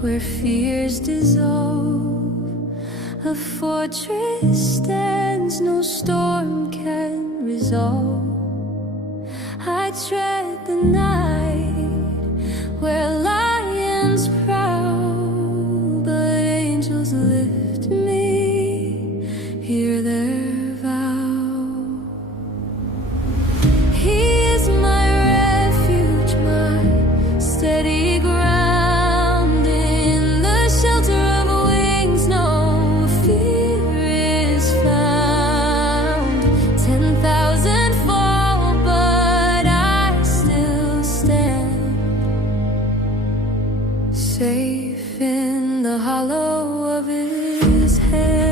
where fears dissolve. A fortress stands, no storm can resolve. I tread the night where lions prowl, but angels lift me, hear their vow. He is my refuge, my steady ground. In the shelter of wings, no fear is found. 10,000 fall, but I still stand, safe in the hollow of his hand.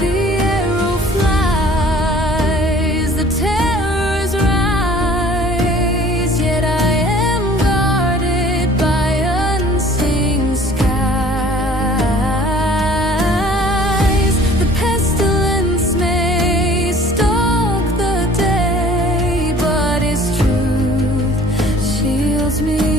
The arrow flies, the terrors rise, yet I am guarded by unseen skies. The pestilence may stalk the day, but His truth shields me